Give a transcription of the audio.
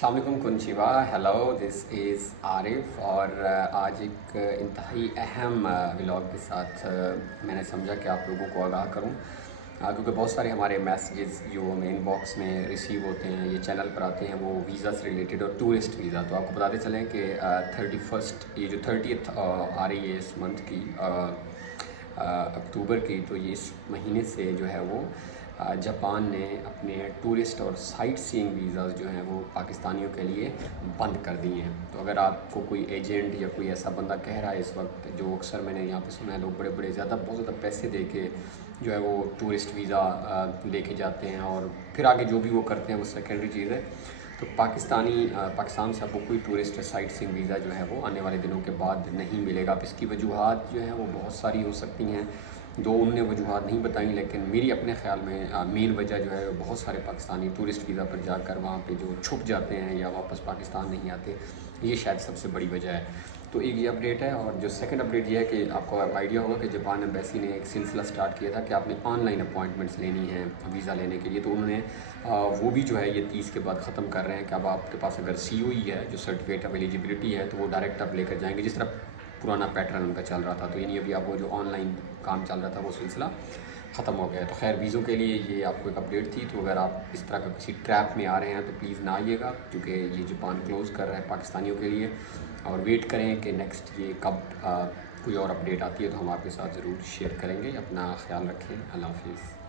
अस्सलाम वालेकुम कुंचिवा hello this is Arif और आज एक इंतहाई अहम व्लॉग के साथ मैंने समझा कि आप लोगों को आगाह करूं, क्योंकि बहुत सारे हमारे मैसेजेस जो हमें इनबॉक्स में रिसीव होते हैं, ये चैनल पर आते हैं, वो वीज़ा से रिलेटेड और टूरिस्ट वीज़ा। तो आपको बताते चलें कि 31 ये जो 30th आ रही है इस मंथ की, अक्टूबर की, तो ये इस महीने से जो है वो जापान ने अपने टूरिस्ट और साइट सीइंग वीज़ाज़ जो हैं वो पाकिस्तानियों के लिए बंद कर दिए हैं। तो अगर आपको कोई एजेंट या कोई ऐसा बंदा कह रहा है इस वक्त, जो अक्सर मैंने यहाँ पे सुना है, लोग बड़े बड़े बहुत ज़्यादा पैसे दे के जो है वो टूरिस्ट वीज़ा लेके जाते हैं और फिर आगे जो भी वो करते हैं वो सेकेंडरी चीज़ है। तो पाकिस्तान से आपको कोई टूरिस्ट साइट सीइंग वीज़ा जो है वो आने वाले दिनों के बाद नहीं मिलेगा। अब इसकी वजूहात जो हैं वो बहुत सारी हो सकती हैं, दो उनने वजूहात नहीं बताई, लेकिन मेरी अपने ख़्याल में मेन वजह जो है बहुत सारे पाकिस्तानी टूरिस्ट वीज़ा पर जाकर वहाँ पे जो छुप जाते हैं या वापस पाकिस्तान नहीं आते, ये शायद सबसे बड़ी वजह है। तो एक ये अपडेट है, और जो सेकंड अपडेट ये है कि आपको आइडिया होगा कि जापान एम्बेसी ने एक सिलसिला स्टार्ट किया था कि आपने ऑनलाइन अपॉइंटमेंट्स लेनी है वीज़ा लेने के लिए। तो उन्होंने वो भी जो है ये 30 के बाद ख़त्म कर रहे हैं कि अब आपके पास अगर COE है, जो सर्टिफिकेट ऑफ एलिजिबिलिटी है, तो वो डायरेक्ट आप लेकर जाएंगे, जिस तरह पुराना पैटर्न उनका चल रहा था। तो यानी अभी आप वो जो ऑनलाइन काम चल रहा था वो सिलसिला ख़त्म हो गया है। तो खैर, वीज़ों के लिए ये आपको एक अपडेट थी। तो अगर आप इस तरह का किसी ट्रैप में आ रहे हैं तो प्लीज़ ना आइएगा, क्योंकि ये जापान क्लोज़ कर रहा है पाकिस्तानियों के लिए। और वेट करें कि नेक्स्ट ये कब कोई और अपडेट आती है तो हम आपके साथ ज़रूर शेयर करेंगे। अपना ख्याल रखें। अल्लाह हाफिज़।